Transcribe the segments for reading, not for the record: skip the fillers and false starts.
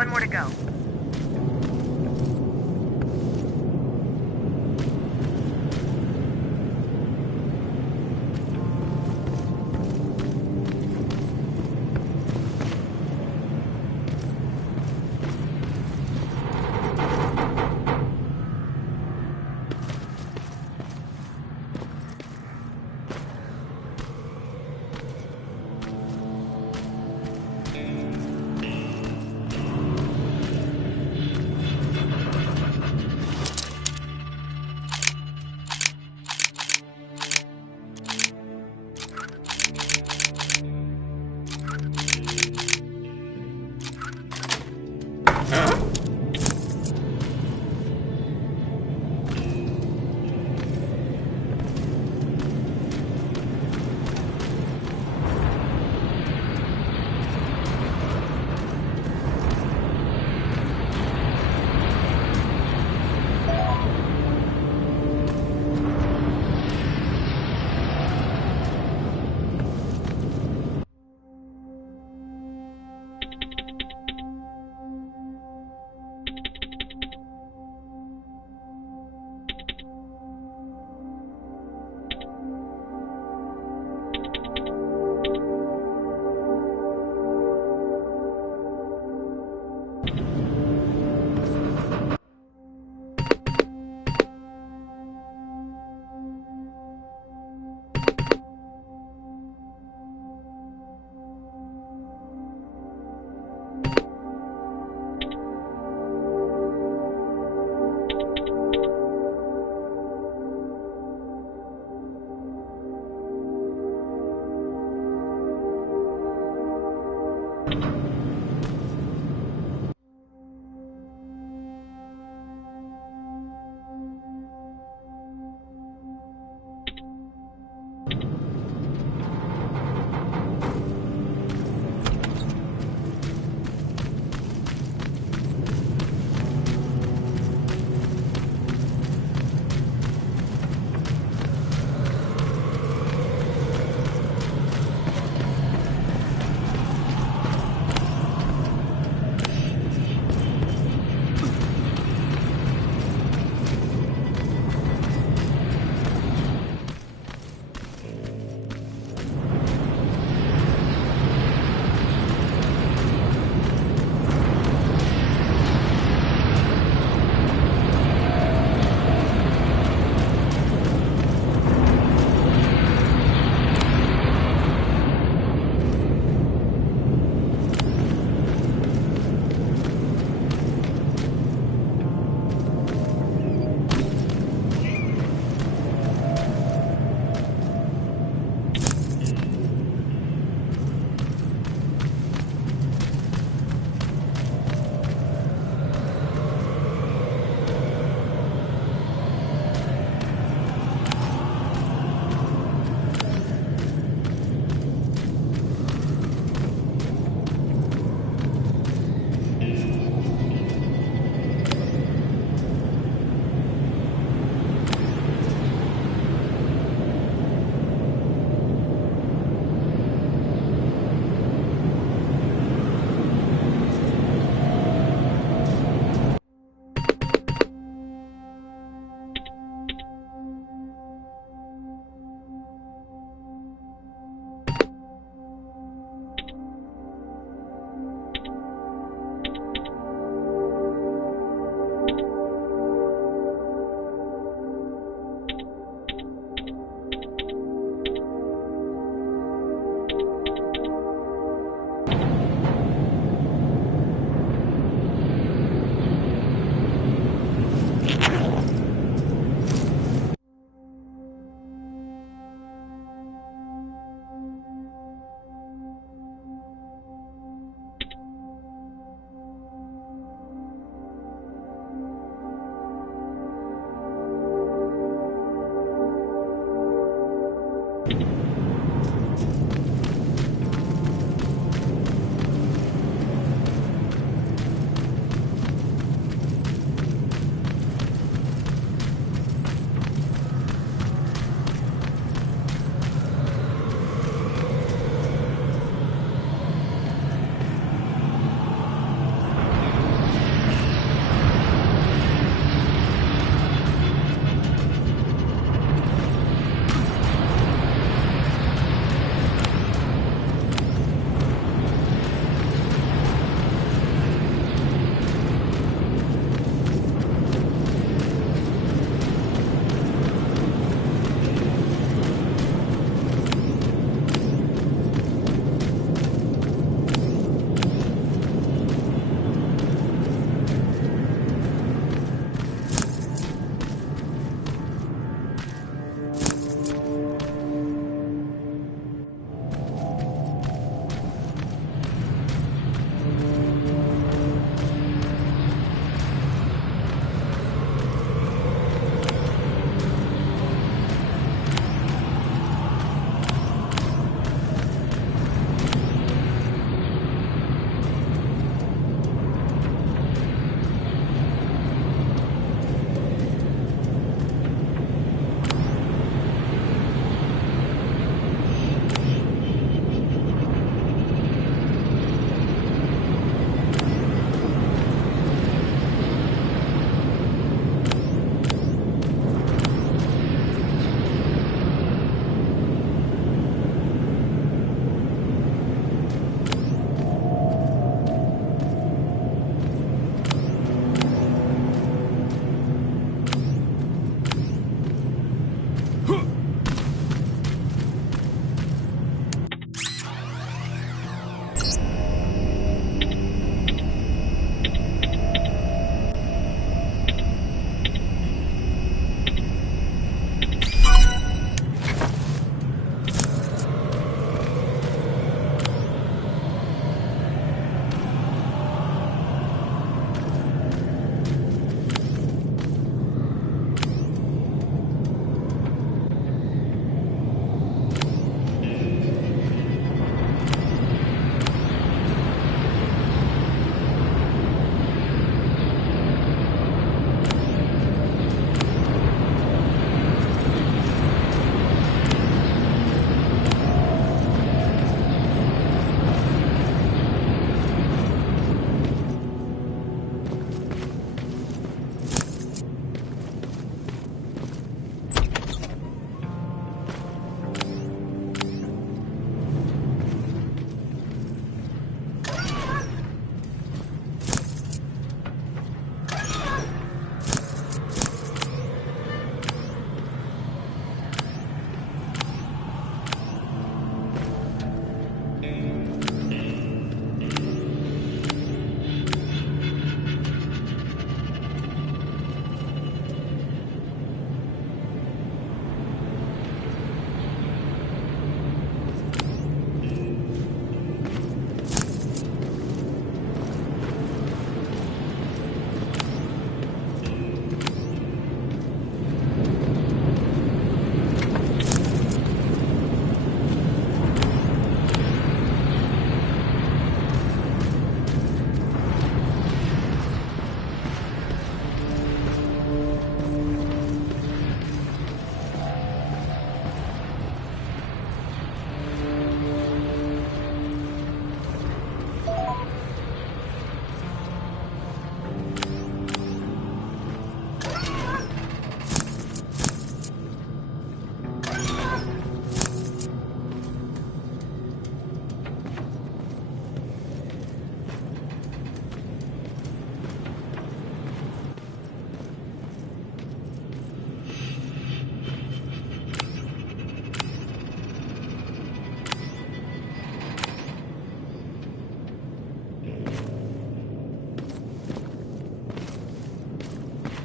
One more to go.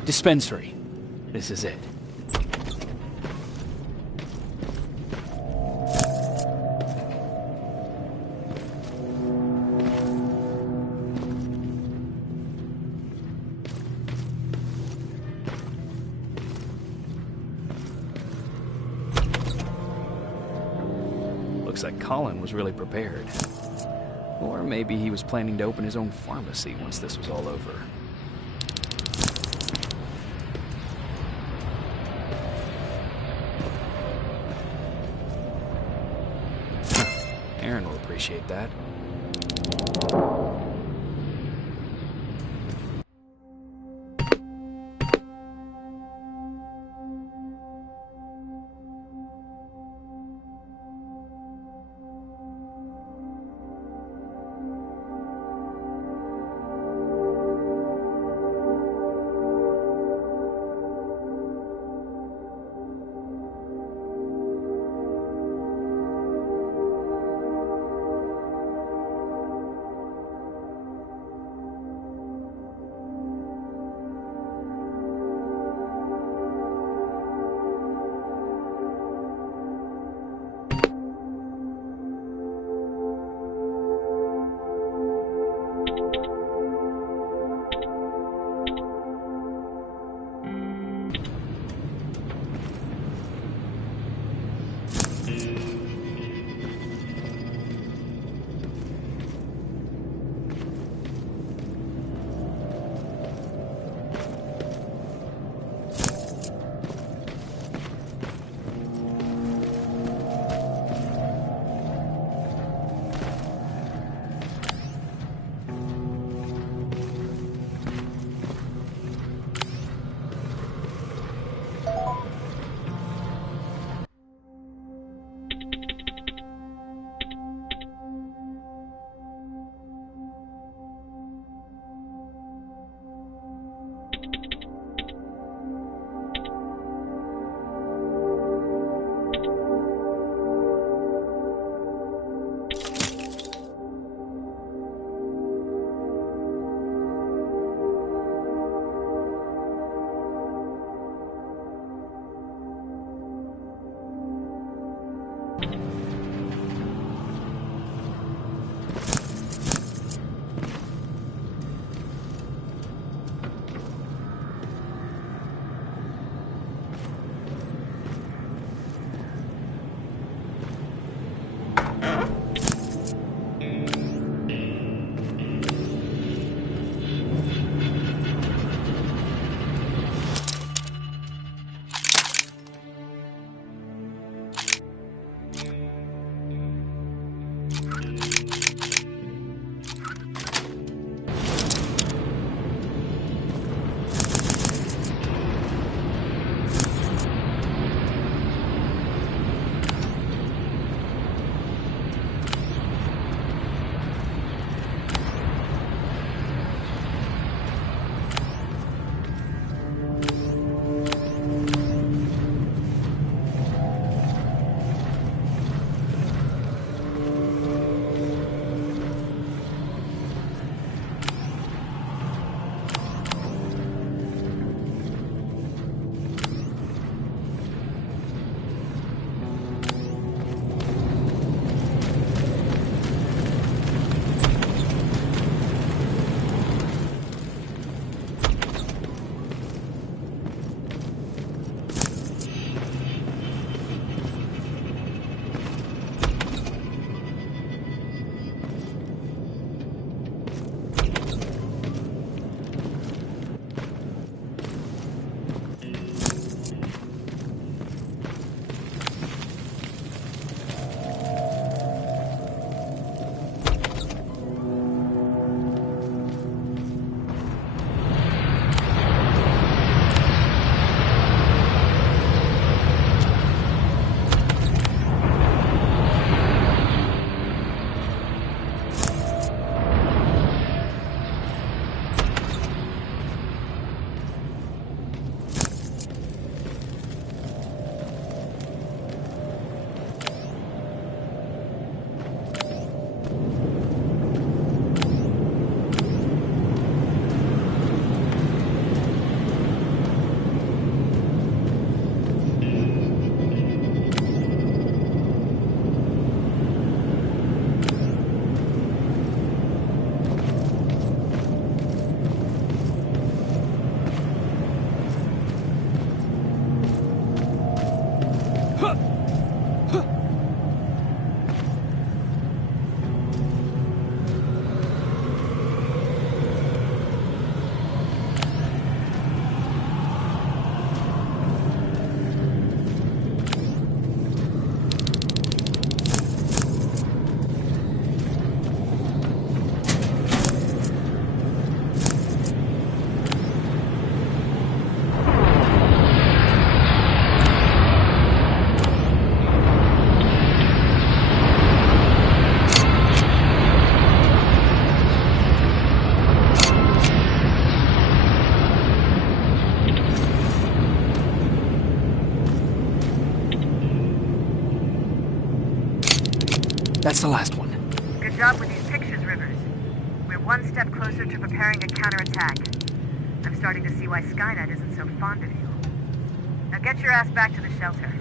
Dispensary. This is it. Looks like Colin was really prepared. Or maybe he was planning to open his own pharmacy once this was all over. Aaron will appreciate that. That's the last one. Good job with these pictures, Rivers. We're one step closer to preparing a counterattack. I'm starting to see why Skynet isn't so fond of you. Now get your ass back to the shelter.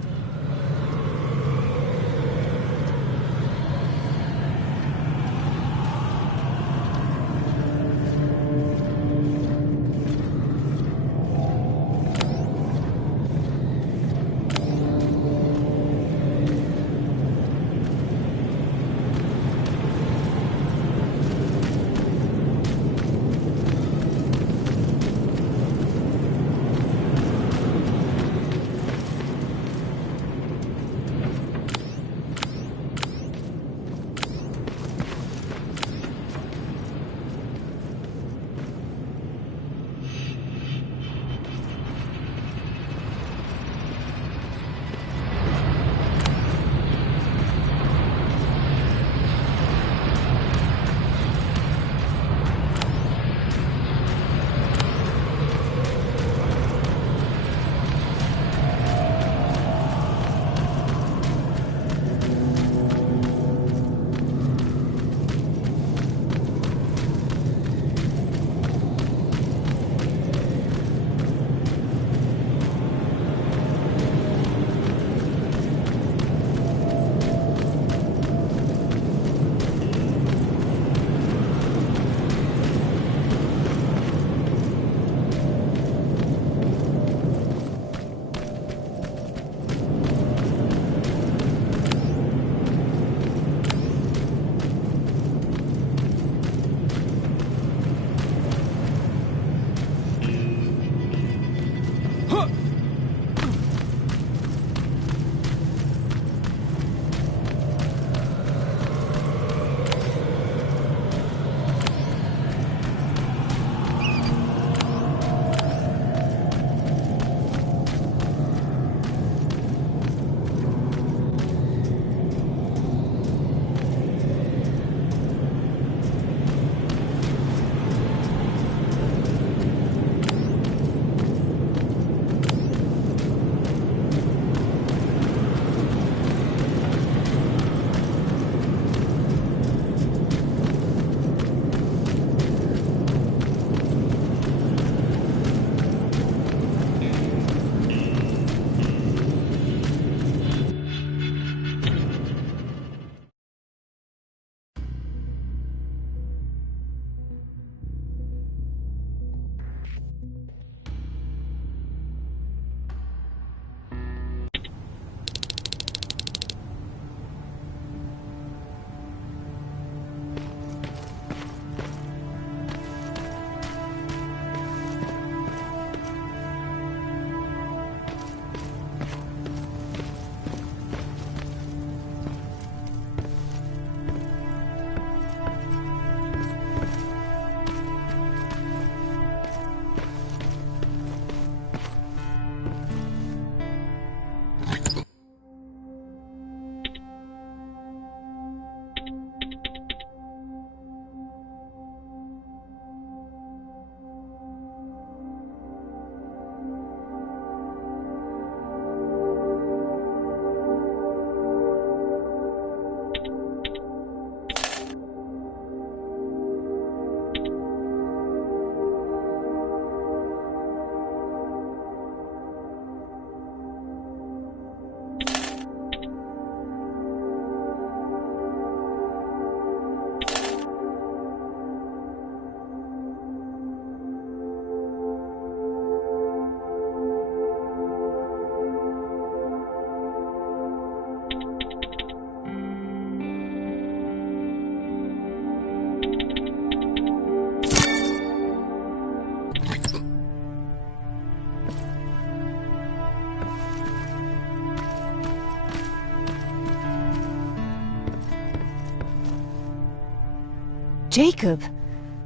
Jacob,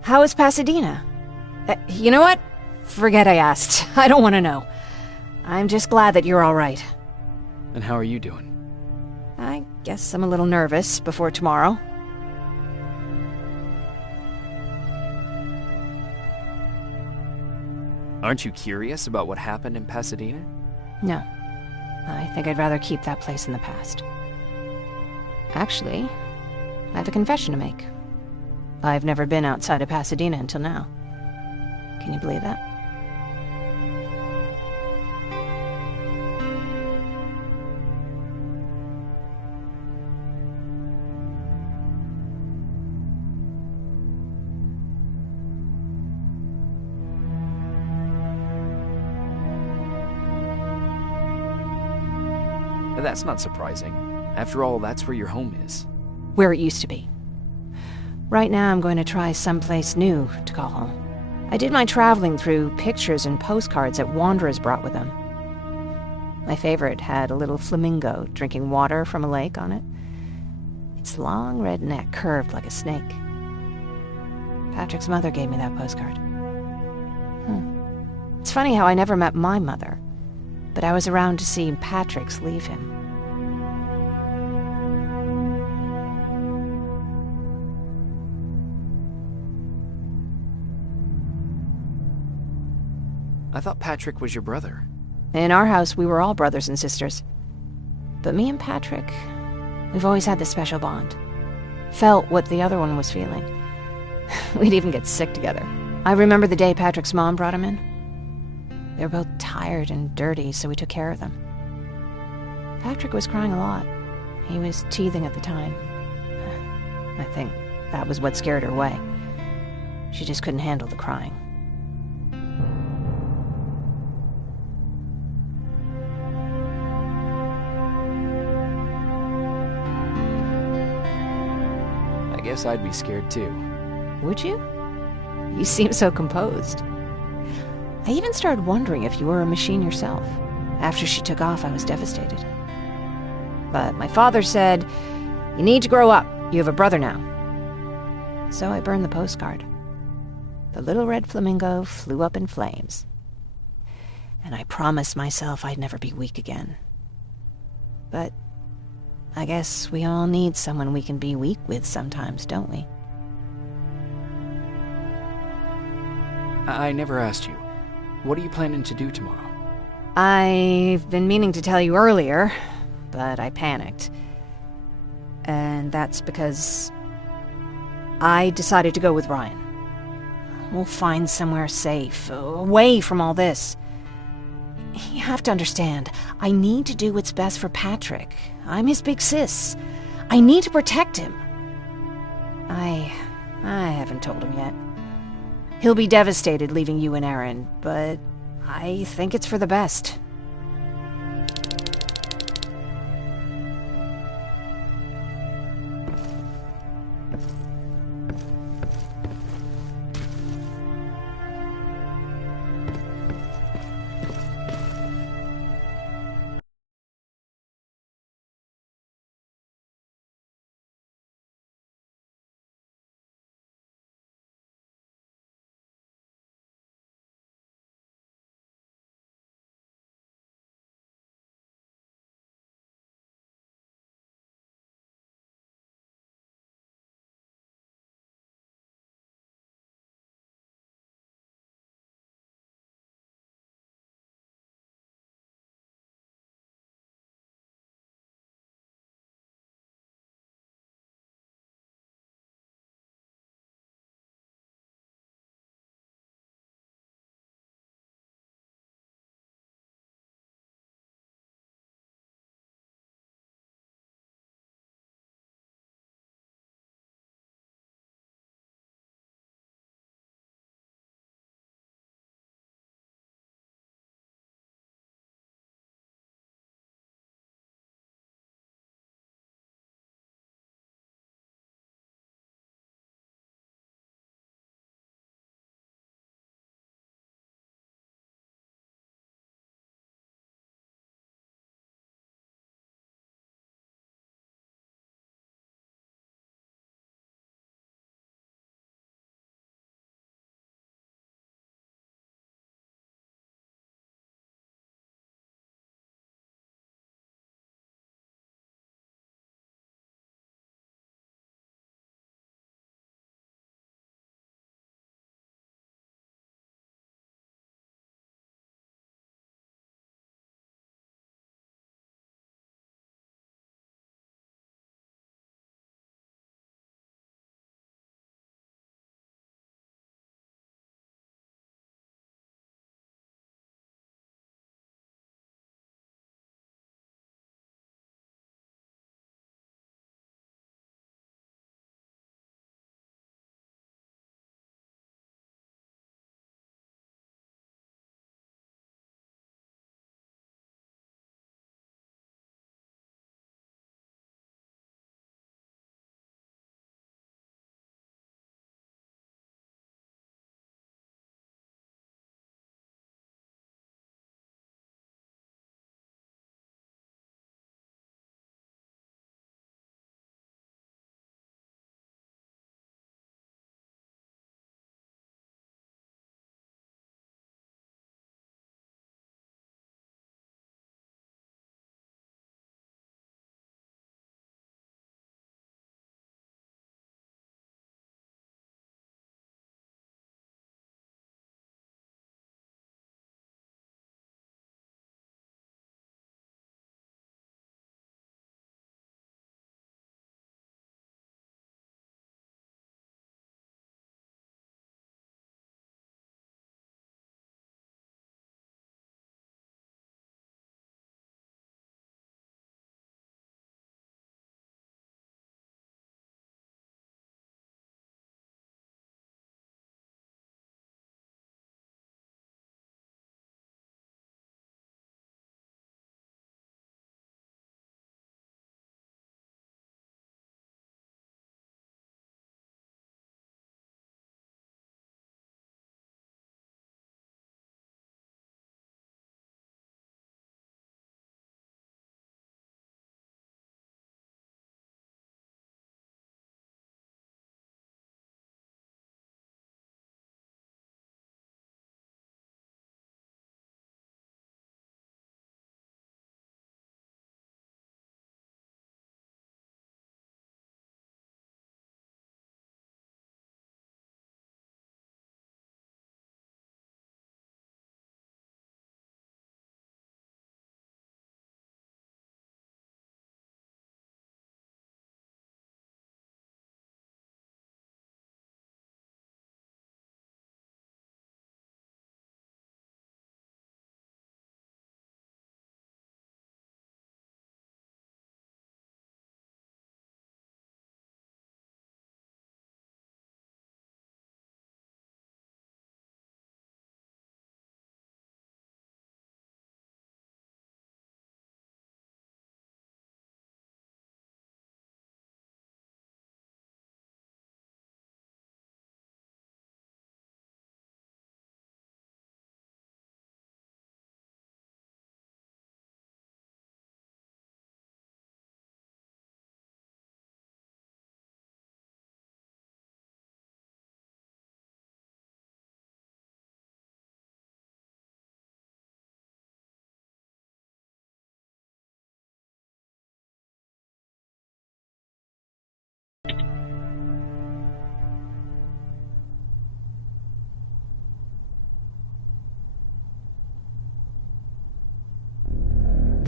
how is Pasadena? You know what? Forget I asked. I don't want to know. I'm just glad that you're all right. And how are you doing? I guess I'm a little nervous before tomorrow. Aren't you curious about what happened in Pasadena? No. I think I'd rather keep that place in the past. Actually, I have a confession to make. I've never been outside of Pasadena until now. Can you believe that? That's not surprising. After all, that's where your home is. Where it used to be. Right now I'm going to try someplace new to call home. I did my traveling through pictures and postcards that wanderers brought with them. My favorite had a little flamingo drinking water from a lake on it. Its long red neck curved like a snake. Patrick's mother gave me that postcard. It's funny how I never met my mother, but I was around to see Patrick's leave him. I thought Patrick was your brother. In our house, we were all brothers and sisters. But me and Patrick, we've always had this special bond. Felt what the other one was feeling. We'd even get sick together. I remember the day Patrick's mom brought him in. They were both tired and dirty, so we took care of them. Patrick was crying a lot. He was teething at the time. I think that was what scared her away. She just couldn't handle the crying. I guess I'd be scared too. Would you? You seem so composed. I even started wondering if you were a machine yourself. After she took off, I was devastated. But my father said, "You need to grow up. You have a brother now." So I burned the postcard. The little red flamingo flew up in flames. And I promised myself I'd never be weak again. But I guess we all need someone we can be weak with sometimes, don't we? I never asked you. What are you planning to do tomorrow? I've been meaning to tell you earlier, but I panicked. And that's because I decided to go with Ryan. We'll find somewhere safe, away from all this. You have to understand, I need to do what's best for Patrick. I'm his big sis. I need to protect him. I haven't told him yet. He'll be devastated leaving you and Aaron, but I think it's for the best.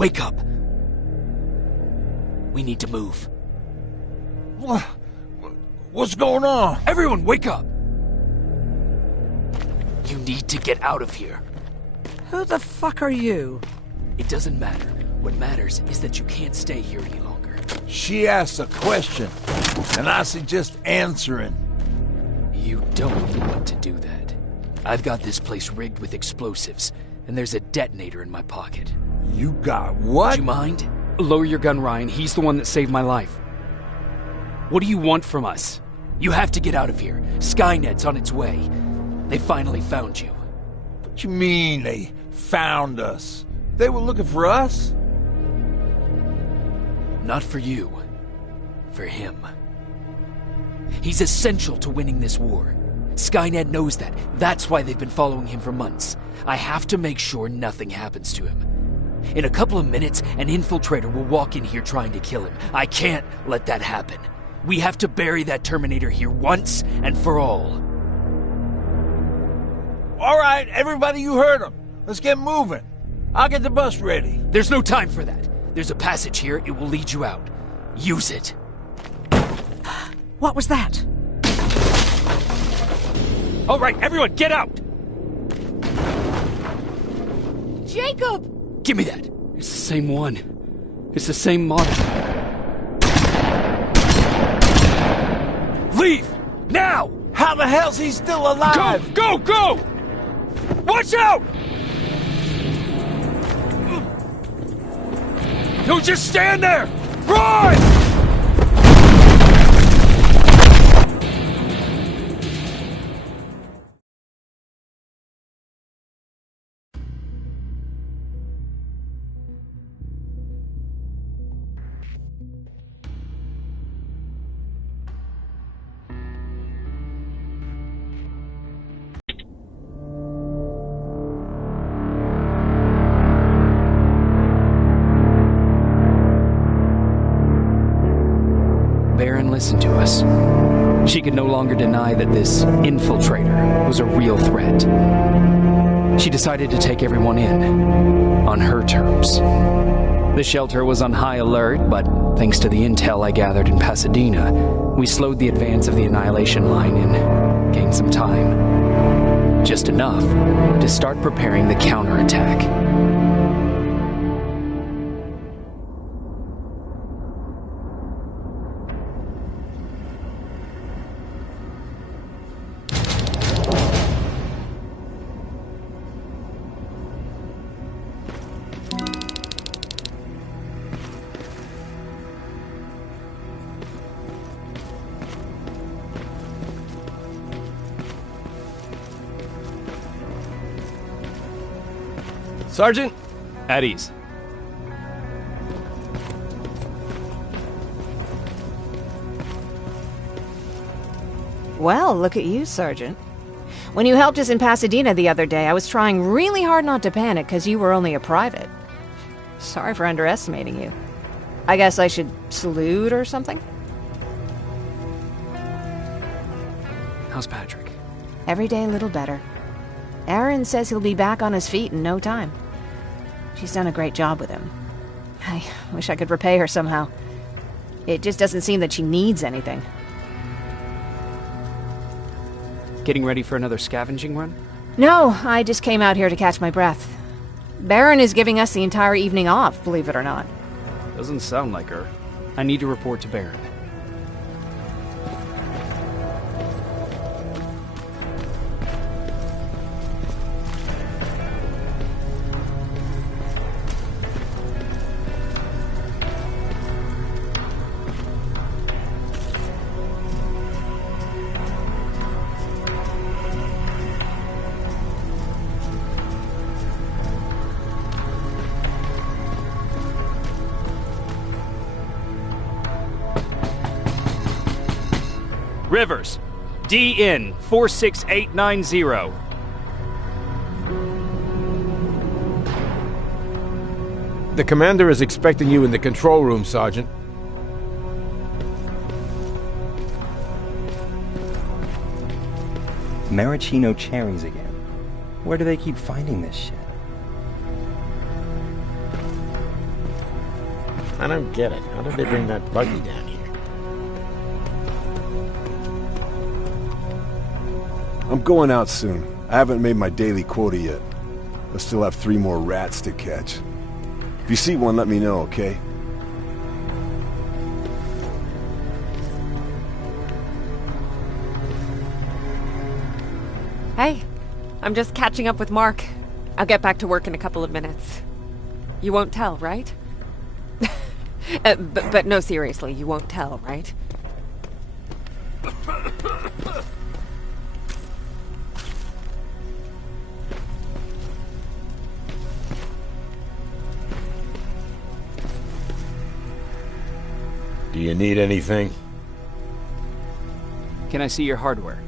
wake up! We need to move. What's going on? Everyone, wake up! You need to get out of here. Who the fuck are you? It doesn't matter. What matters is that you can't stay here any longer. She asked a question, and I suggest answering. You don't want to do that. I've got this place rigged with explosives, and there's a detonator in my pocket. You got what? Would you mind? Lower your gun, Ryan. He's the one that saved my life. What do you want from us? You have to get out of here. Skynet's on its way. They finally found you. What you mean they found us? They were looking for us? Not for you. For him. He's essential to winning this war. Skynet knows that. That's why they've been following him for months. I have to make sure nothing happens to him. In a couple of minutes, an infiltrator will walk in here trying to kill him. I can't let that happen. We have to bury that Terminator here once and for all. All right, everybody, you heard him. Let's get moving. I'll get the bus ready. There's no time for that. There's a passage here. It will lead you out. Use it. What was that? All right, everyone, get out! Jacob! Give me that. It's the same one. It's the same model. Leave! Now! How the hell's he still alive? Go! Go! Go! Watch out! Don't just stand there! Run! Baron listened to us. She could no longer deny that this infiltrator was a real threat. She decided to take everyone in, on her terms. The shelter was on high alert, but thanks to the intel I gathered in Pasadena, we slowed the advance of the Annihilation line and gained some time. Just enough to start preparing the counterattack. Sergeant? At ease. Well, look at you, Sergeant. When you helped us in Pasadena the other day, I was trying really hard not to panic because you were only a private. Sorry for underestimating you. I guess I should salute or something? How's Patrick? Every day a little better. Aaron says he'll be back on his feet in no time. She's done a great job with him. I wish I could repay her somehow. It just doesn't seem that she needs anything. Getting ready for another scavenging run? No, I just came out here to catch my breath. Baron is giving us the entire evening off, believe it or not. Doesn't sound like her. I need to report to Baron. Rivers, DN 46890. The commander is expecting you in the control room, Sergeant. Maraschino cherries again. Where do they keep finding this shit? I don't get it. How did they bring that buggy down here? I'm going out soon. I haven't made my daily quota yet. I still have 3 more rats to catch. If you see one, let me know, okay? Hey, I'm just catching up with Mark. I'll get back to work in a couple of minutes. You won't tell, right? But no, seriously, you won't tell, right? Do you need anything? Can I see your hardware?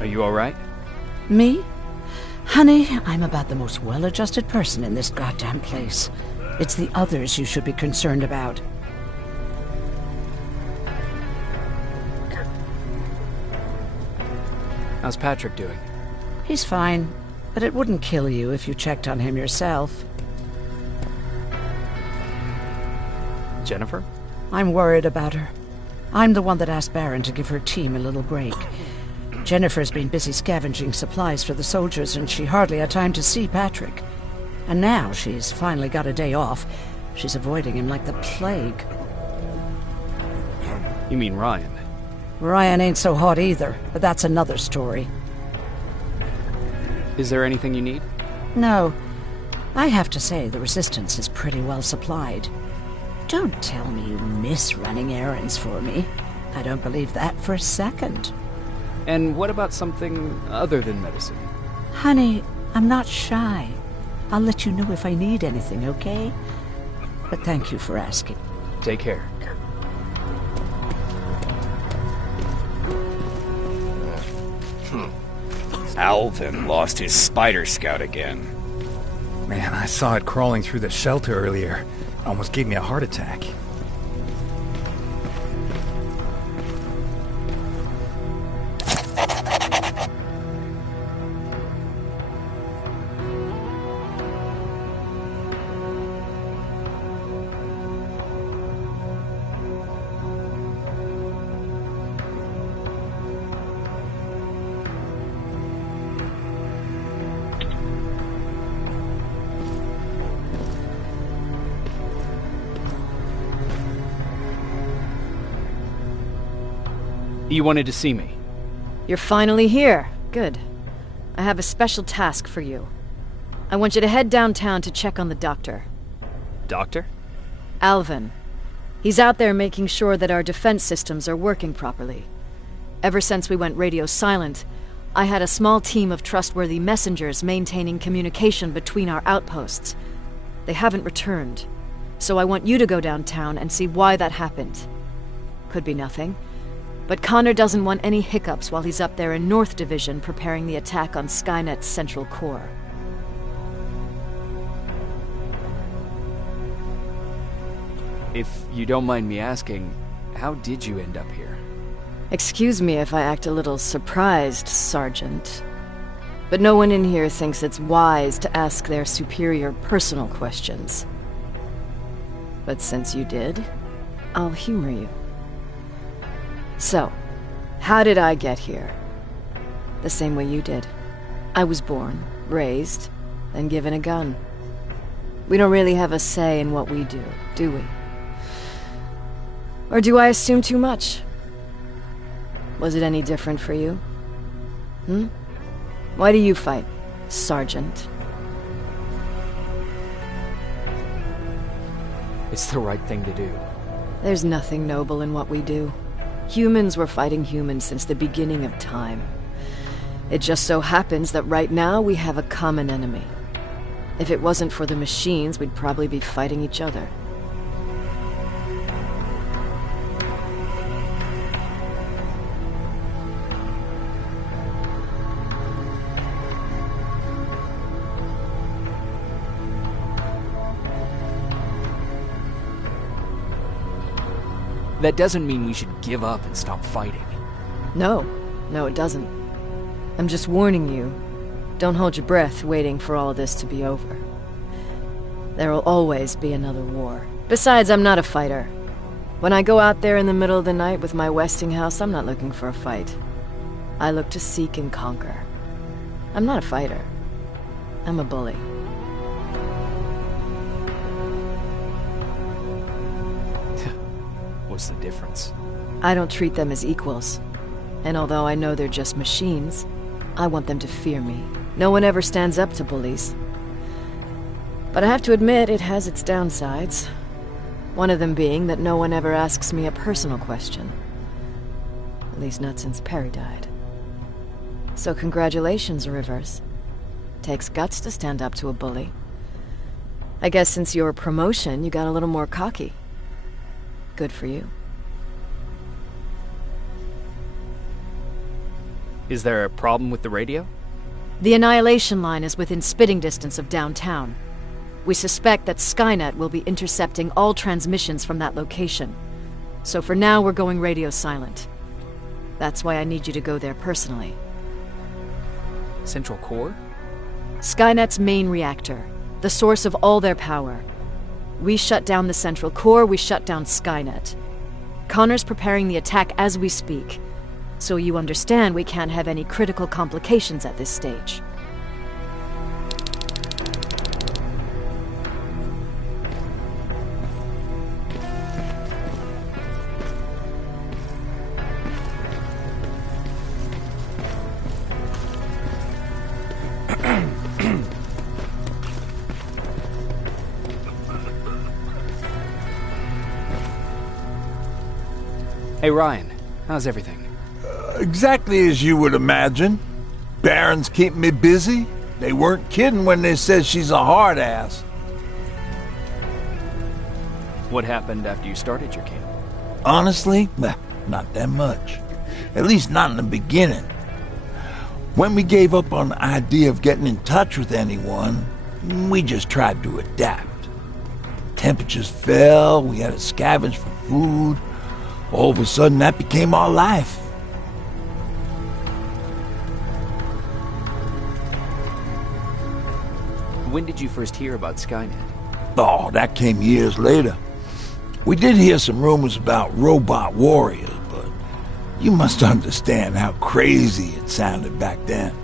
Are you alright? Me? Honey, I'm about the most well-adjusted person in this goddamn place. It's the others you should be concerned about. How's Patrick doing? He's fine, but it wouldn't kill you if you checked on him yourself. Jennifer? I'm worried about her. I'm the one that asked Baron to give her team a little break. Jennifer's been busy scavenging supplies for the soldiers, and she hardly had time to see Patrick. And now she's finally got a day off. She's avoiding him like the plague. You mean Ryan? Ryan ain't so hot either, but that's another story. Is there anything you need? No. I have to say the Resistance is pretty well supplied. Don't tell me you miss running errands for me. I don't believe that for a second. And what about something other than medicine? Honey, I'm not shy. I'll let you know if I need anything, okay? But thank you for asking. Take care. Alvin lost his Spider Scout again. Man, I saw it crawling through the shelter earlier. Almost gave me a heart attack. You wanted to see me? You're finally here. Good. I have a special task for you. I want you to head downtown to check on the doctor. Doctor? Alvin. He's out there making sure that our defense systems are working properly. Ever since we went radio silent, I had a small team of trustworthy messengers maintaining communication between our outposts. They haven't returned, so I want you to go downtown and see why that happened. Could be nothing. But Connor doesn't want any hiccups while he's up there in North Division preparing the attack on Skynet's central core. If you don't mind me asking, how did you end up here? Excuse me if I act a little surprised, Sergeant. But no one in here thinks it's wise to ask their superior personal questions. But since you did, I'll humor you. So, how did I get here? The same way you did. I was born, raised, and given a gun. We don't really have a say in what we do we? Or do I assume too much? Was it any different for you? Why do you fight, Sergeant? It's the right thing to do. There's nothing noble in what we do. Humans were fighting humans since the beginning of time. It just so happens that right now we have a common enemy. If it wasn't for the machines, we'd probably be fighting each other. That doesn't mean we should give up and stop fighting. No, it doesn't. I'm just warning you. Don't hold your breath waiting for all this to be over. There will always be another war. Besides, I'm not a fighter. When I go out there in the middle of the night with my Westinghouse, I'm not looking for a fight. I look to seek and conquer. I'm not a fighter. I'm a bully. What's the difference? I don't treat them as equals. And although I know they're just machines, I want them to fear me. No one ever stands up to bullies. But I have to admit, it has its downsides. One of them being that no one ever asks me a personal question. At least not since Perry died. So congratulations, Rivers. Takes guts to stand up to a bully. I guess since your promotion, you got a little more cocky. Good for you. Is there a problem with the radio? The Annihilation Line is within spitting distance of downtown. We suspect that Skynet will be intercepting all transmissions from that location. So for now, we're going radio silent. That's why I need you to go there personally. Central Core? Skynet's main reactor, the source of all their power. We shut down the Central Core, we shut down Skynet. Connor's preparing the attack as we speak, so you understand we can't have any critical complications at this stage. Hey Ryan, how's everything? Exactly as you would imagine. Barons keep me busy. They weren't kidding when they said she's a hard ass. What happened after you started your camp? Honestly, not that much. At least not in the beginning. When we gave up on the idea of getting in touch with anyone, we just tried to adapt. Temperatures fell, we had to scavenge for food. All of a sudden, that became our life. When did you first hear about Skynet? Oh, that came years later. We did hear some rumors about robot warriors, but you must understand how crazy it sounded back then.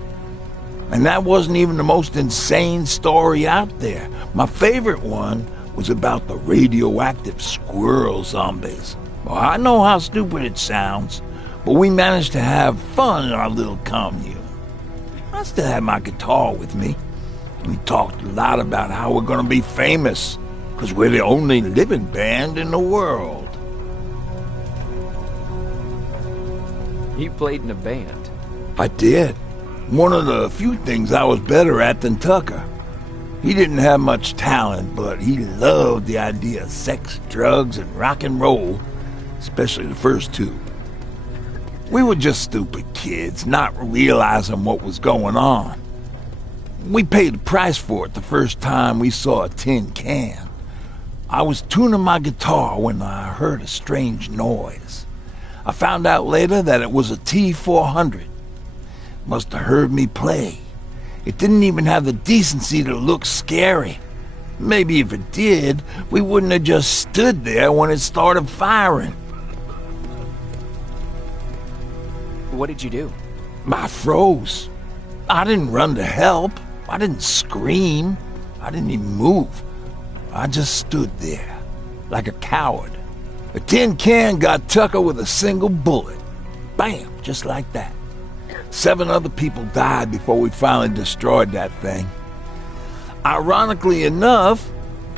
And that wasn't even the most insane story out there. My favorite one was about the radioactive squirrel zombies. Well, I know how stupid it sounds, but we managed to have fun in our little commune. I still had my guitar with me. We talked a lot about how we're gonna be famous, because we're the only living band in the world. You played in a band? I did. One of the few things I was better at than Tucker. He didn't have much talent, but he loved the idea of sex, drugs, and rock and roll. Especially the first two. We were just stupid kids, not realizing what was going on. We paid the price for it the first time we saw a tin can. I was tuning my guitar when I heard a strange noise. I found out later that it was a T-400. Must have heard me play. It didn't even have the decency to look scary. Maybe if it did, we wouldn't have just stood there when it started firing. What did you do? I froze. I didn't run to help. I didn't scream. I didn't even move. I just stood there, like a coward. A tin can got Tucker with a single bullet. Bam, just like that. 7 other people died before we finally destroyed that thing. Ironically enough,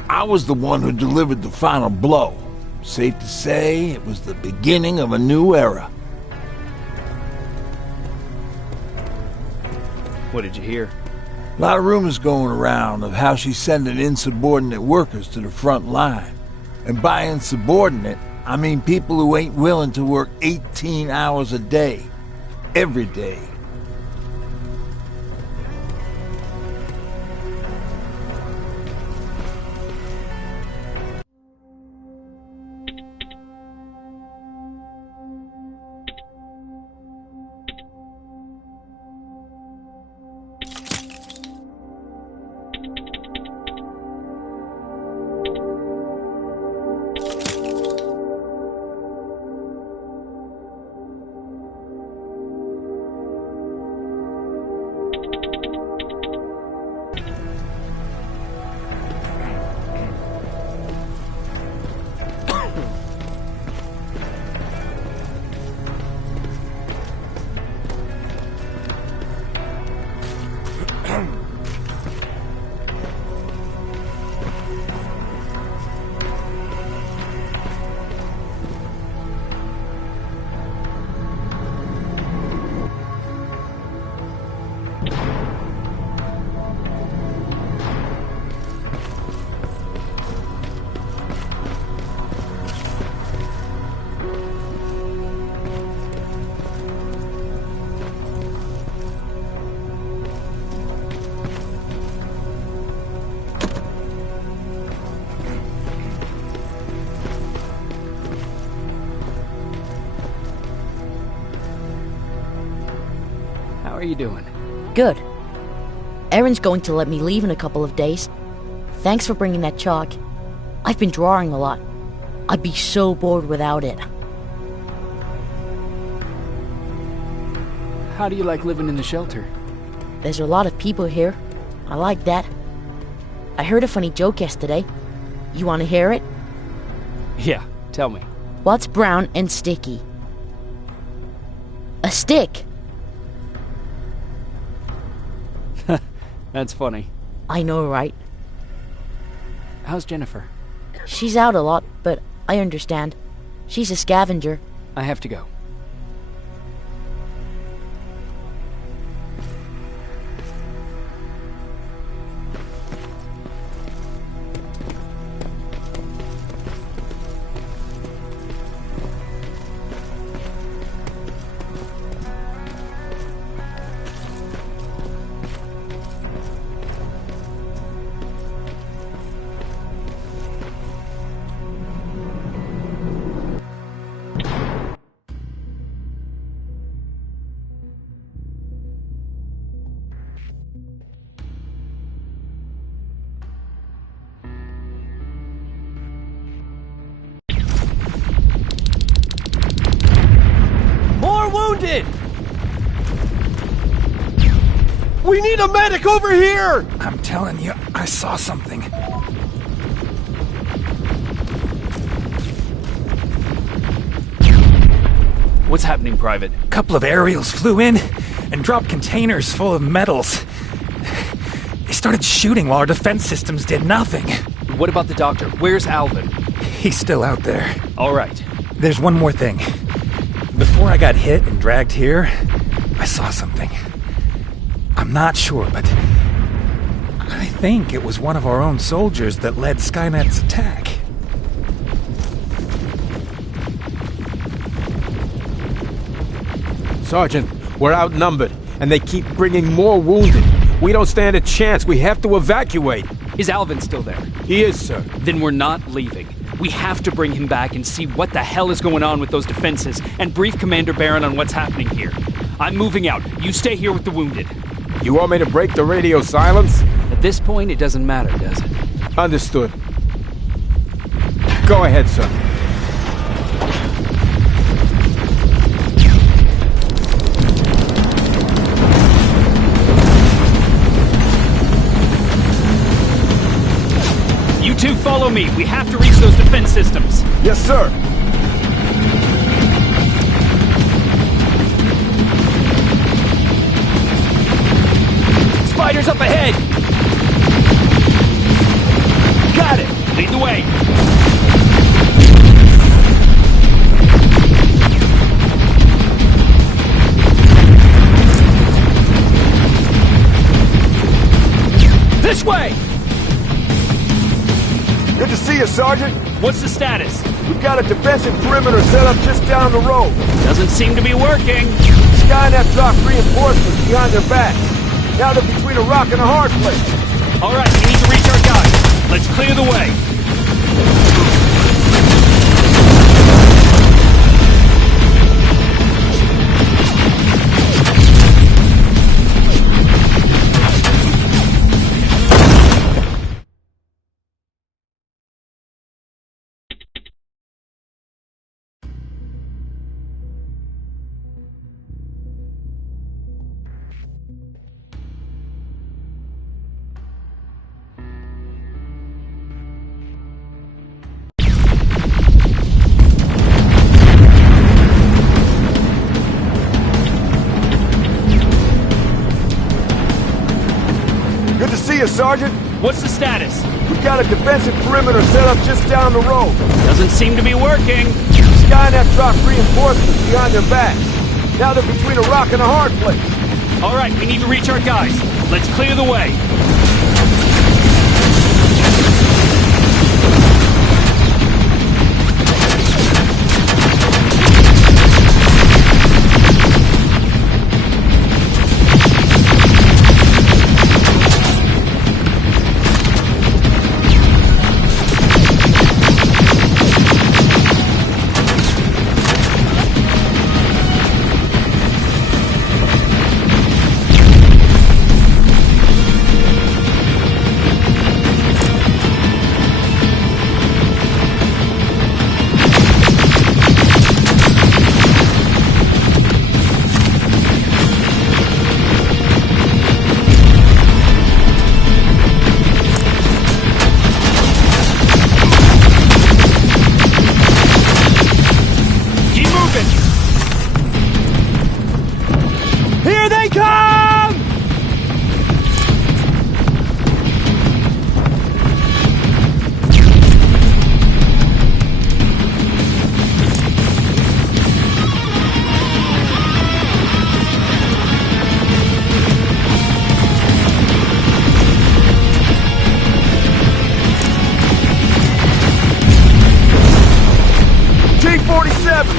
I was the one who delivered the final blow. Safe to say, it was the beginning of a new era. What did you hear? A lot of rumors going around of how she's sending insubordinate workers to the front line. And by insubordinate, I mean people who ain't willing to work 18 hours a day. Every day. How are you doing? Good. Erin's going to let me leave in a couple of days. Thanks for bringing that chalk. I've been drawing a lot. I'd be so bored without it. How do you like living in the shelter? There's a lot of people here. I like that. I heard a funny joke yesterday. You want to hear it? Yeah, tell me. What's brown and sticky? A stick! That's funny. I know, right? How's Jennifer? She's out a lot, but I understand. She's a scavenger. I have to go. Wounded! We need a medic over here! I'm telling you, I saw something. What's happening, Private? A couple of aerials flew in and dropped containers full of metals. They started shooting while our defense systems did nothing. What about the doctor? Where's Alvin? He's still out there. All right. There's one more thing. Before I got hit and dragged here, I saw something. I'm not sure, but I think it was one of our own soldiers that led Skynet's attack. Sergeant, we're outnumbered, and they keep bringing more wounded. We don't stand a chance. We have to evacuate. Is Alvin still there? He is, sir. Then we're not leaving. We have to bring him back and see what the hell is going on with those defenses and brief Commander Barron on what's happening here. I'm moving out. You stay here with the wounded. You want me to break the radio silence? At this point, it doesn't matter, does it? Understood. Go ahead, sir. You two follow me. We have to reach those defense systems. Yes, sir. Spiders up ahead! Got it! Lead the way! This way! Good to see you, Sergeant. What's the status? We've got a defensive perimeter set up just down the road. Doesn't seem to be working. Skynet dropped reinforcements behind their backs. Now they're between a rock and a hard place. All right, we need to reach our guys. Let's clear the way. Good to see you, Sergeant. What's the status? We've got a defensive perimeter set up just down the road. Doesn't seem to be working. Skynet dropped reinforcements behind their backs. Now they're between a rock and a hard place. All right, we need to reach our guys. Let's clear the way.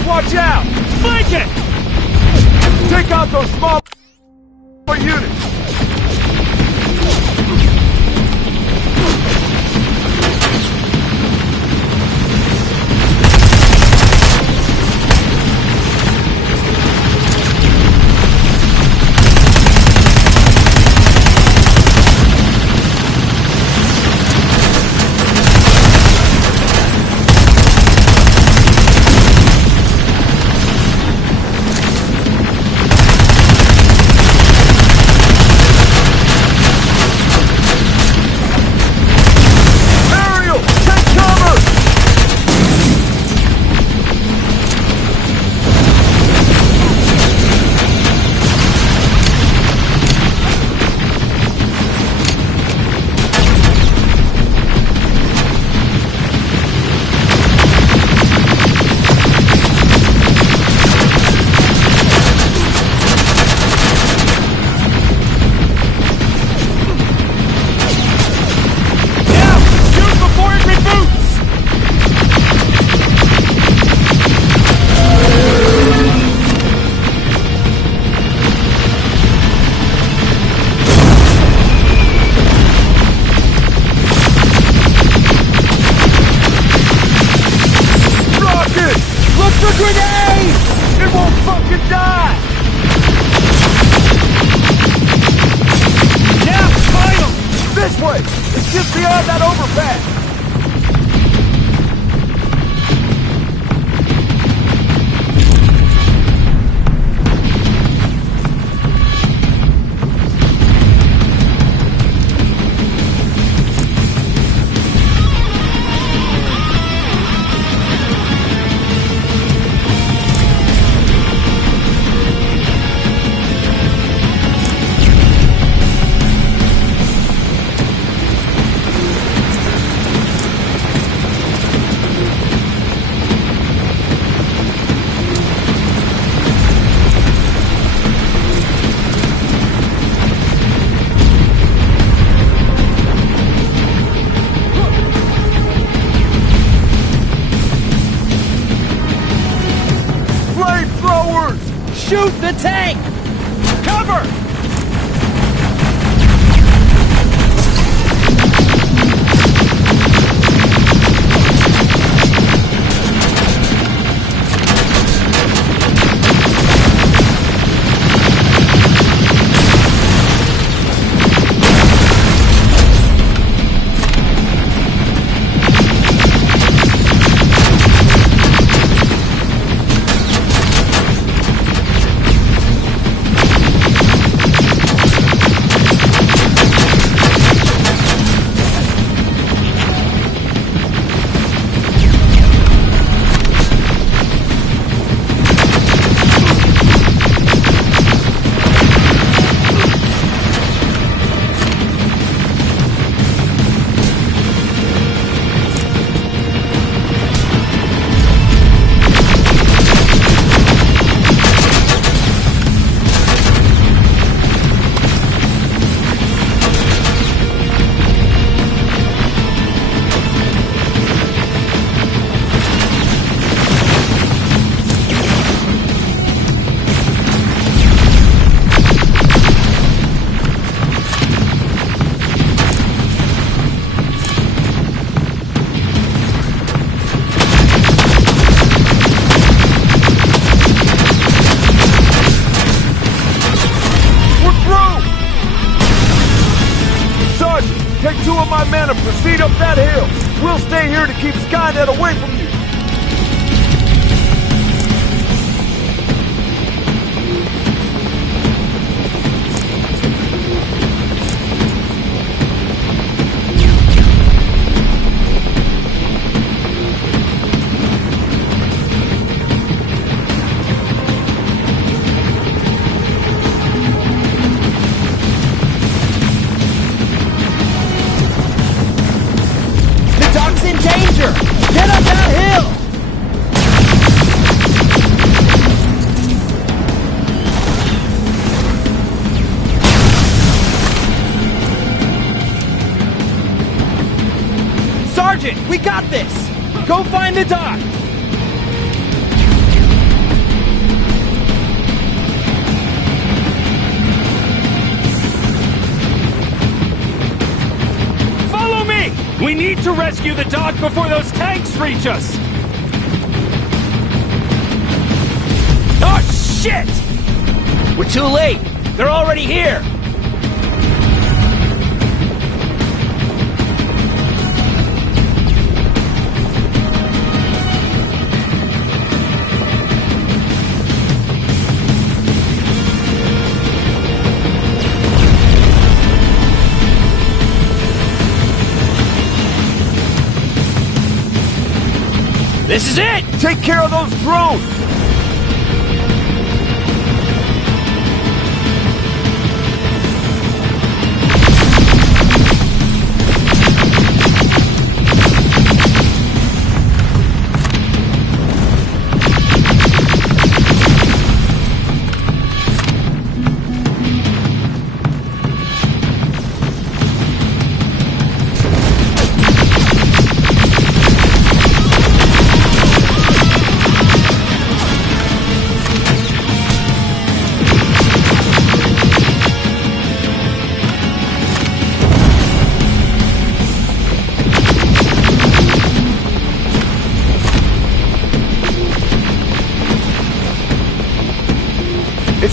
Watch out! Flank it! Take out those small units! Stay! It won't fucking die! Yeah, find him! This way! It's just beyond that overpass! Shoot the tank! Cover! Take 2 of my men and proceed up that hill. We'll stay here to keep Skynet away from you. In danger! Get up that hill! Sergeant, we got this! Go find the dock! We need to rescue the dock before those tanks reach us! Oh, shit! We're too late! They're already here! This is it! Take care of those drones!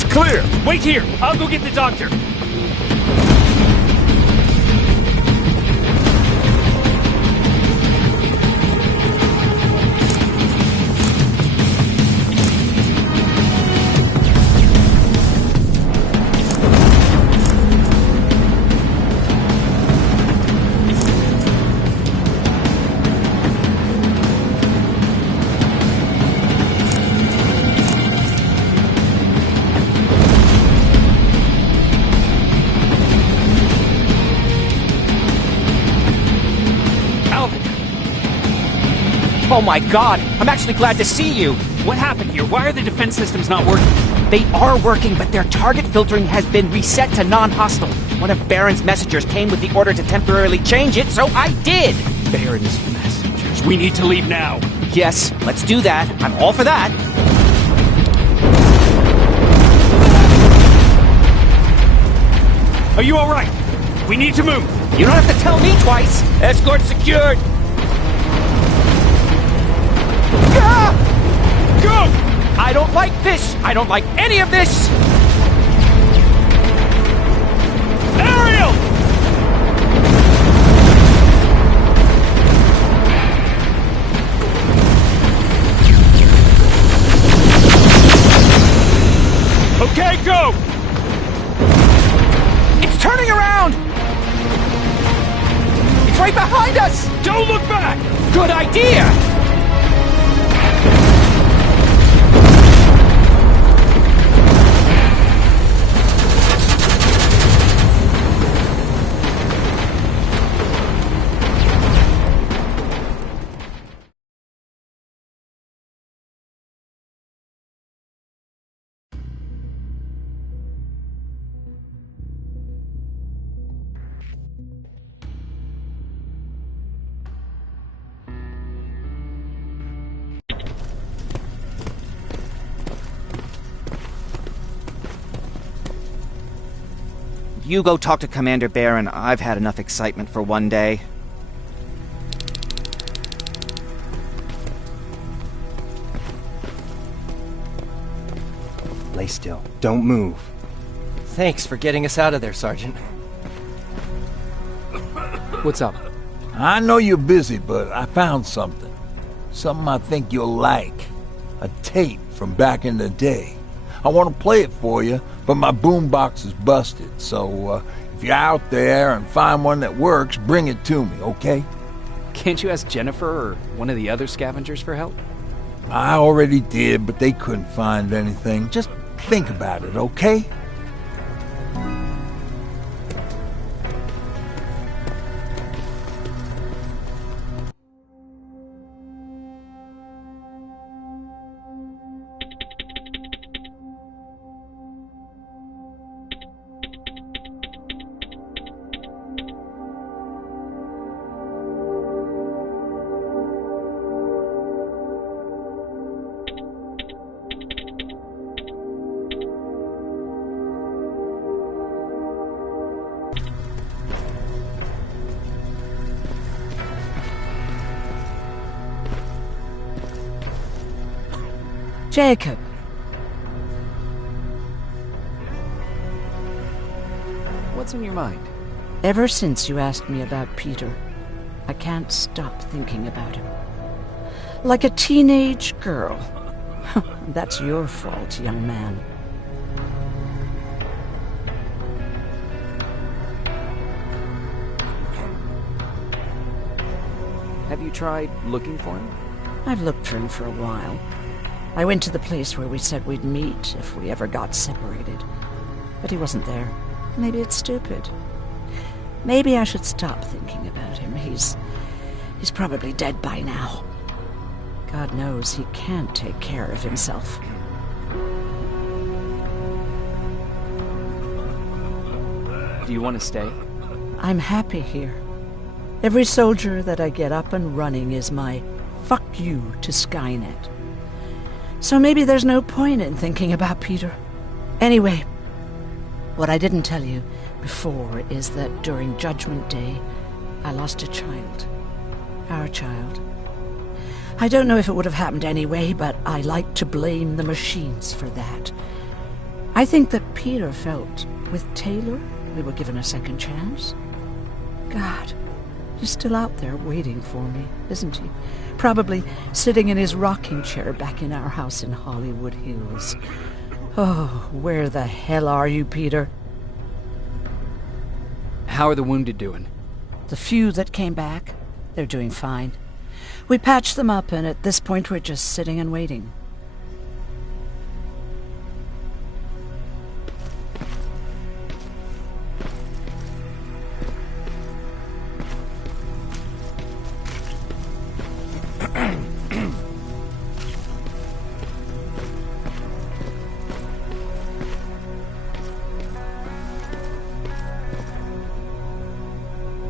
It's clear! Wait here! I'll go get the doctor! Oh my god! I'm actually glad to see you! What happened here? Why are the defense systems not working? They are working, but their target filtering has been reset to non-hostile. One of Baron's messengers came with the order to temporarily change it, so I did! Baron's messengers. We need to leave now. Yes, let's do that. I'm all for that. Are you alright? We need to move. You don't have to tell me twice. Escort secured. Go! I don't like this! I don't like any of this! Ariel! Okay, go! It's turning around! It's right behind us! Don't look back! Good idea! You go talk to Commander Baron. I've had enough excitement for one day. Lay still. Don't move. Thanks for getting us out of there, Sergeant. What's up? I know you're busy, but I found something. Something I think you'll like. A tape from back in the day. I want to play it for you, but my boombox is busted, so if you're out there and find one that works, bring it to me, okay? Can't you ask Jennifer or one of the other scavengers for help? I already did, but they couldn't find anything. Just think about it, okay? Jacob. What's on your mind? Ever since you asked me about Peter, I can't stop thinking about him. Like a teenage girl. That's your fault, young man. Have you tried looking for him? I've looked for him for a while. I went to the place where we said we'd meet if we ever got separated. But he wasn't there. Maybe it's stupid. Maybe I should stop thinking about him. He's probably dead by now. God knows he can't take care of himself. Do you want to stay? I'm happy here. Every soldier that I get up and running is my fuck you to Skynet. So maybe there's no point in thinking about Peter. Anyway, what I didn't tell you before is that during Judgment Day, I lost a child. Our child. I don't know if it would have happened anyway, but I like to blame the machines for that. I think that Peter felt with Taylor we were given a second chance. God, he's still out there waiting for me, isn't he? Probably sitting in his rocking chair back in our house in Hollywood Hills. Oh, where the hell are you, Peter? How are the wounded doing? The few that came back, they're doing fine. We patched them up, and at this point we're just sitting and waiting.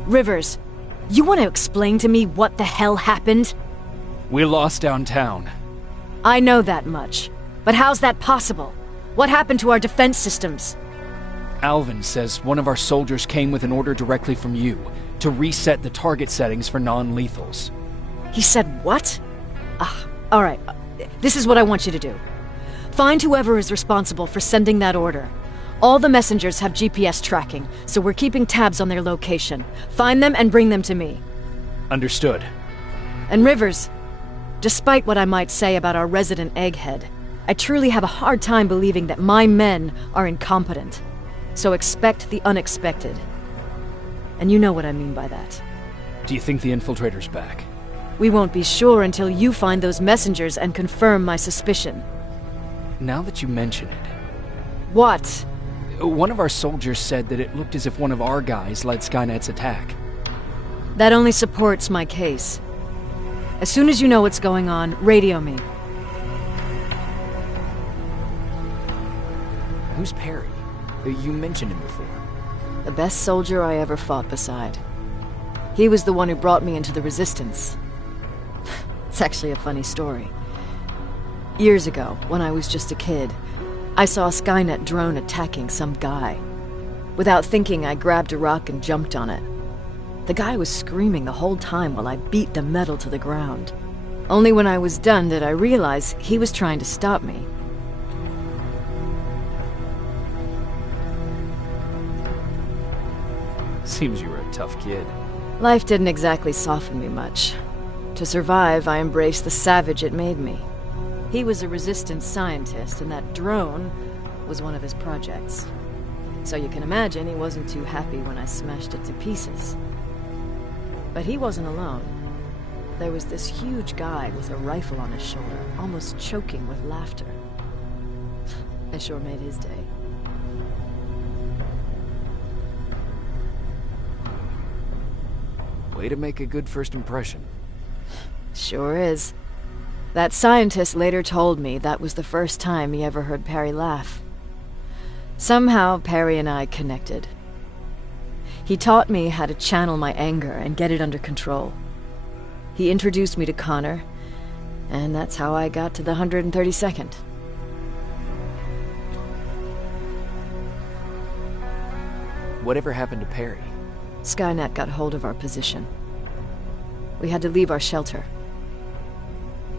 Rivers, you want to explain to me what the hell happened? We lost downtown. I know that much. But how's that possible? What happened to our defense systems? Alvin says one of our soldiers came with an order directly from you to reset the target settings for non-lethals. He said what? All right. This is what I want you to do. Find whoever is responsible for sending that order. All the messengers have GPS tracking, so we're keeping tabs on their location. Find them and bring them to me. Understood. And Rivers, despite what I might say about our resident egghead, I truly have a hard time believing that my men are incompetent. So expect the unexpected. And you know what I mean by that. Do you think the infiltrator's back? We won't be sure until you find those messengers and confirm my suspicion. Now that you mention it... What? One of our soldiers said that it looked as if one of our guys led Skynet's attack. That only supports my case. As soon as you know what's going on, radio me. Who's Perry? You mentioned him before. The best soldier I ever fought beside. He was the one who brought me into the Resistance. It's actually a funny story. Years ago, when I was just a kid, I saw a Skynet drone attacking some guy. Without thinking, I grabbed a rock and jumped on it. The guy was screaming the whole time while I beat the metal to the ground. Only when I was done did I realize he was trying to stop me. Seems you were a tough kid. Life didn't exactly soften me much. To survive, I embraced the savage it made me. He was a resistance scientist, and that drone was one of his projects. So you can imagine he wasn't too happy when I smashed it to pieces. But he wasn't alone. There was this huge guy with a rifle on his shoulder, almost choking with laughter. I sure made his day. Way to make a good first impression. Sure is. That scientist later told me that was the first time he ever heard Perry laugh. Somehow, Perry and I connected. He taught me how to channel my anger and get it under control. He introduced me to Connor, and that's how I got to the 132nd. Whatever happened to Perry? Skynet got hold of our position. We had to leave our shelter.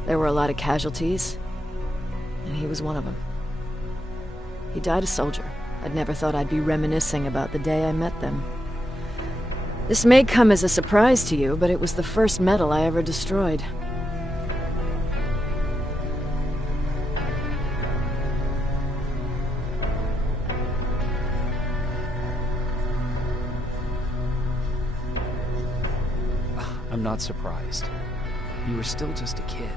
There were a lot of casualties, and he was one of them. He died a soldier. I'd never thought I'd be reminiscing about the day I met them. This may come as a surprise to you, but it was the first metal I ever destroyed. I'm not surprised. You were still just a kid.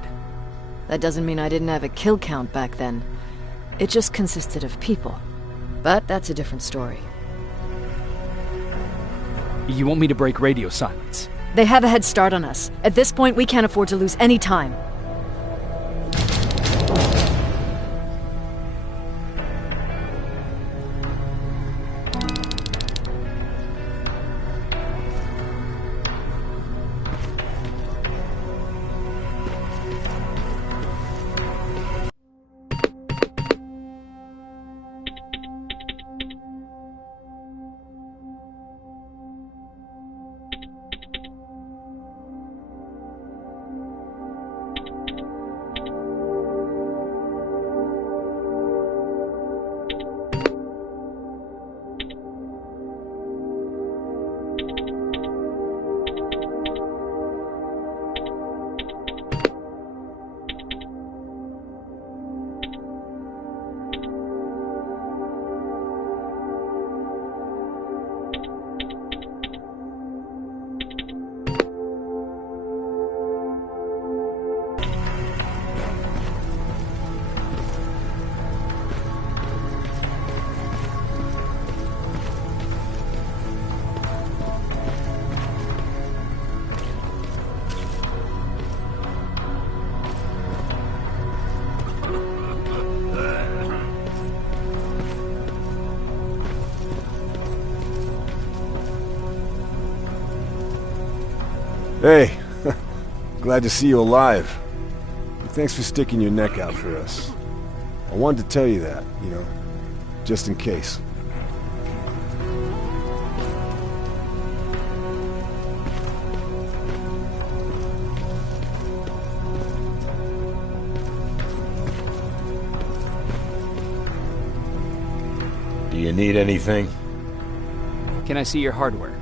That doesn't mean I didn't have a kill count back then. It just consisted of people. But that's a different story. You want me to break radio silence? They have a head start on us. At this point, we can't afford to lose any time. Hey, glad to see you alive. Thanks for sticking your neck out for us. I wanted to tell you that, you know, just in case. Do you need anything? Can I see your hardware?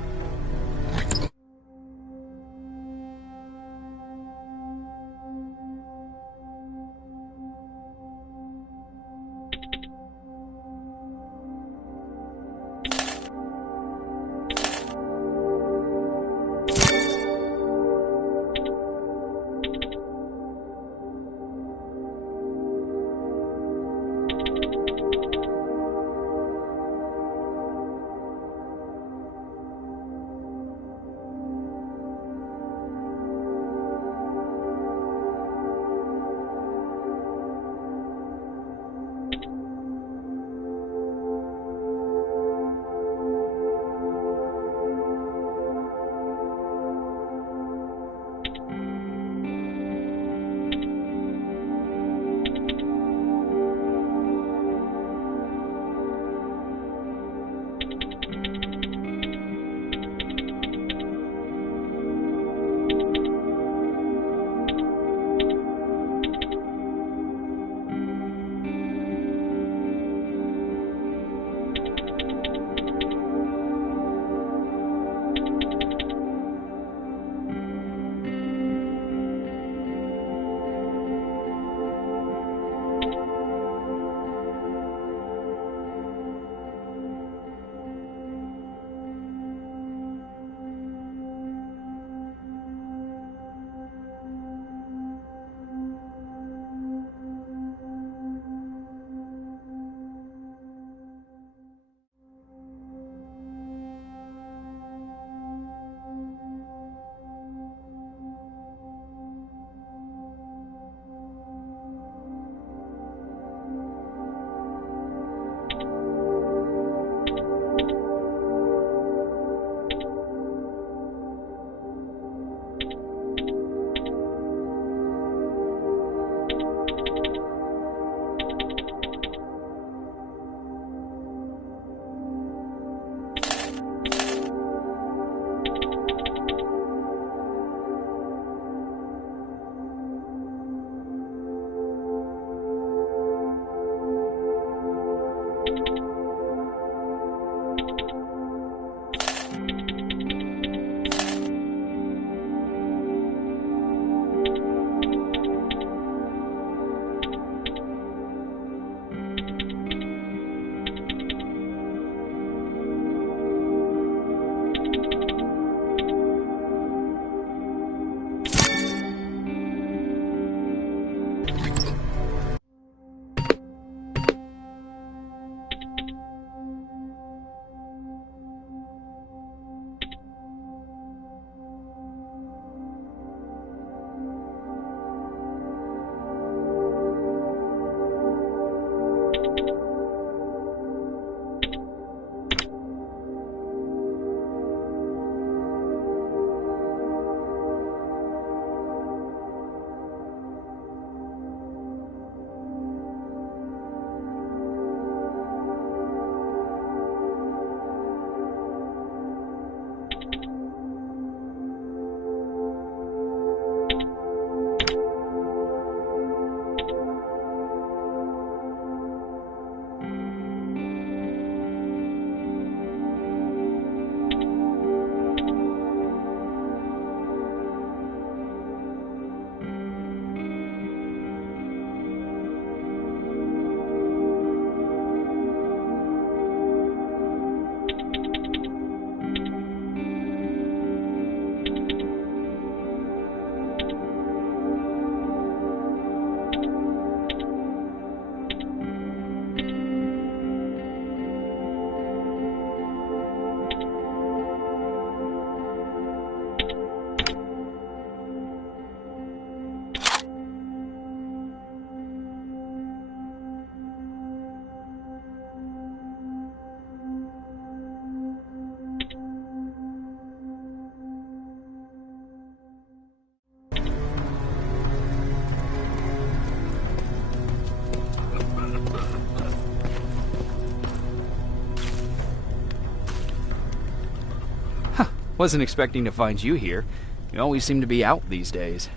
Wasn't expecting to find you here. You always seem to be out these days.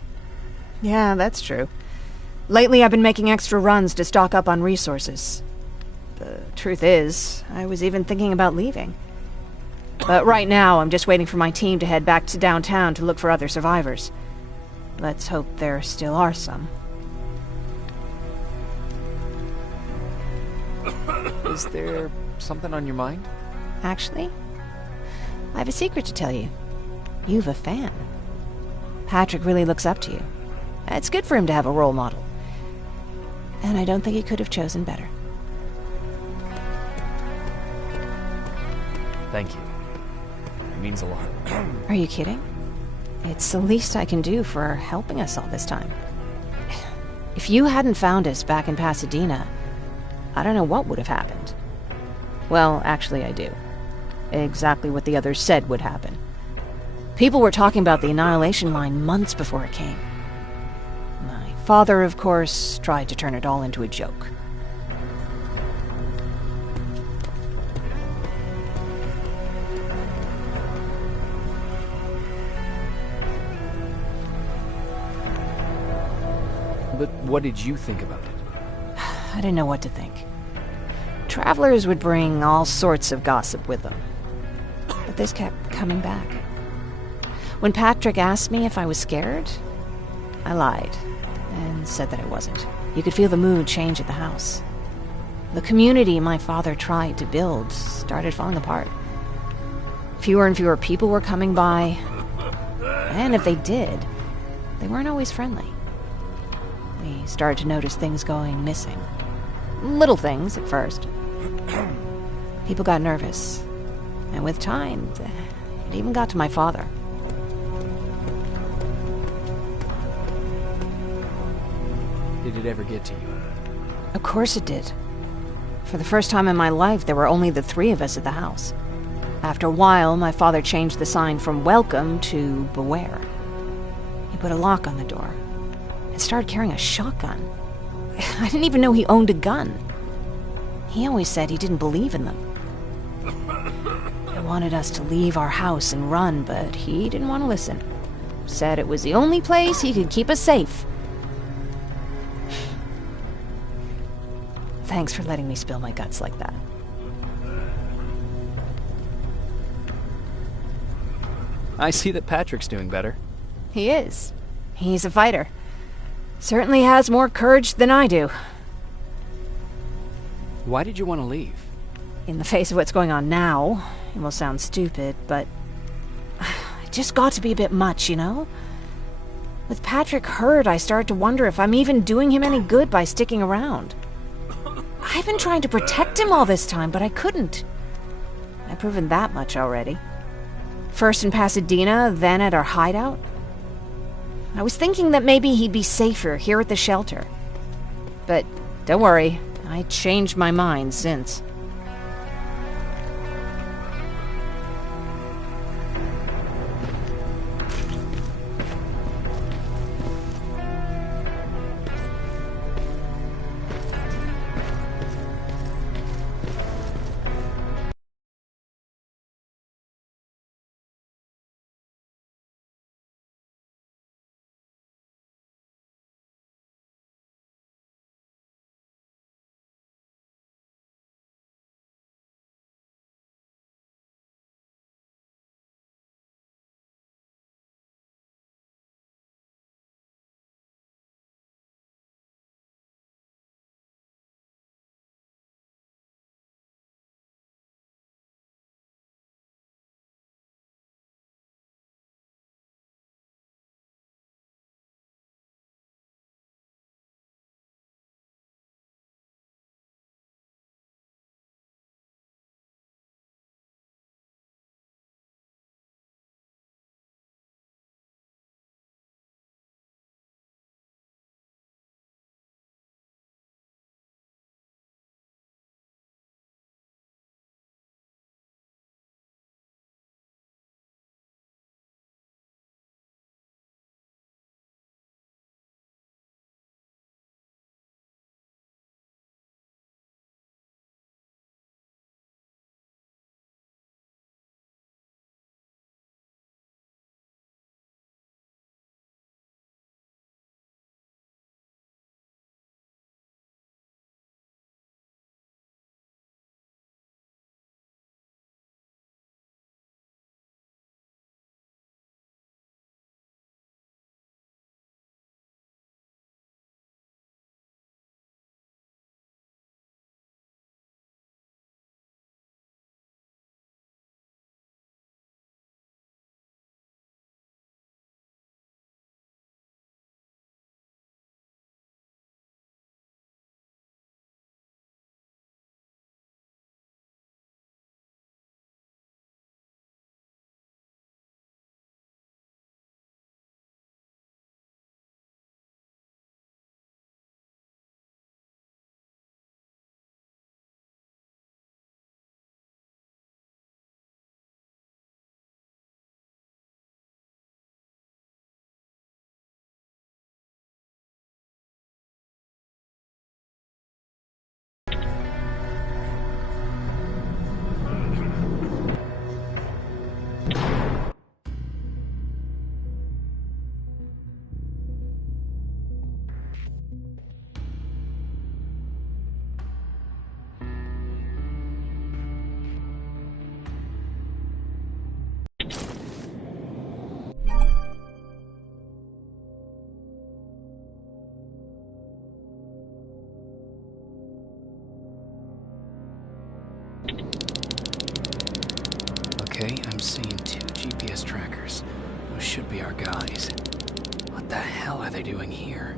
Yeah, that's true. Lately I've been making extra runs to stock up on resources. The truth is, I was even thinking about leaving. But right now, I'm just waiting for my team to head back to downtown to look for other survivors. Let's hope there still are some. Is there something on your mind? Actually, I have a secret to tell you. You've a fan. Patrick really looks up to you. It's good for him to have a role model. And I don't think he could have chosen better. Thank you. It means a lot. Are you kidding? It's the least I can do for helping us all this time. If you hadn't found us back in Pasadena, I don't know what would have happened. Well, actually I do. Exactly what the others said would happen. People were talking about the Annihilation Line months before it came. My father, of course, tried to turn it all into a joke. But what did you think about it? I didn't know what to think. Travelers would bring all sorts of gossip with them. But this kept coming back. When Patrick asked me if I was scared, I lied and said that I wasn't. You could feel the mood change at the house. The community my father tried to build started falling apart. Fewer and fewer people were coming by, and if they did, they weren't always friendly. We started to notice things going missing. Little things at first. People got nervous, and with time, it even got to my father. Did it ever get to you? Of course it did. For the first time in my life, there were only the three of us at the house. After a while, my father changed the sign from welcome to beware. He put a lock on the door and started carrying a shotgun. I didn't even know he owned a gun. He always said he didn't believe in them. He wanted us to leave our house and run, but he didn't want to listen. Said it was the only place he could keep us safe. Thanks for letting me spill my guts like that. I see that Patrick's doing better. He is. He's a fighter. Certainly has more courage than I do. Why did you want to leave? In the face of what's going on now, it will sound stupid, but it just got to be a bit much, you know? With Patrick hurt, I started to wonder if I'm even doing him any good by sticking around. I've been trying to protect him all this time, but I couldn't. I've proven that much already. First in Pasadena, then at our hideout. I was thinking that maybe he'd be safer here at the shelter. But don't worry, I changed my mind since. Okay, I'm seeing 2 GPS trackers. Those should be our guys. What the hell are they doing here?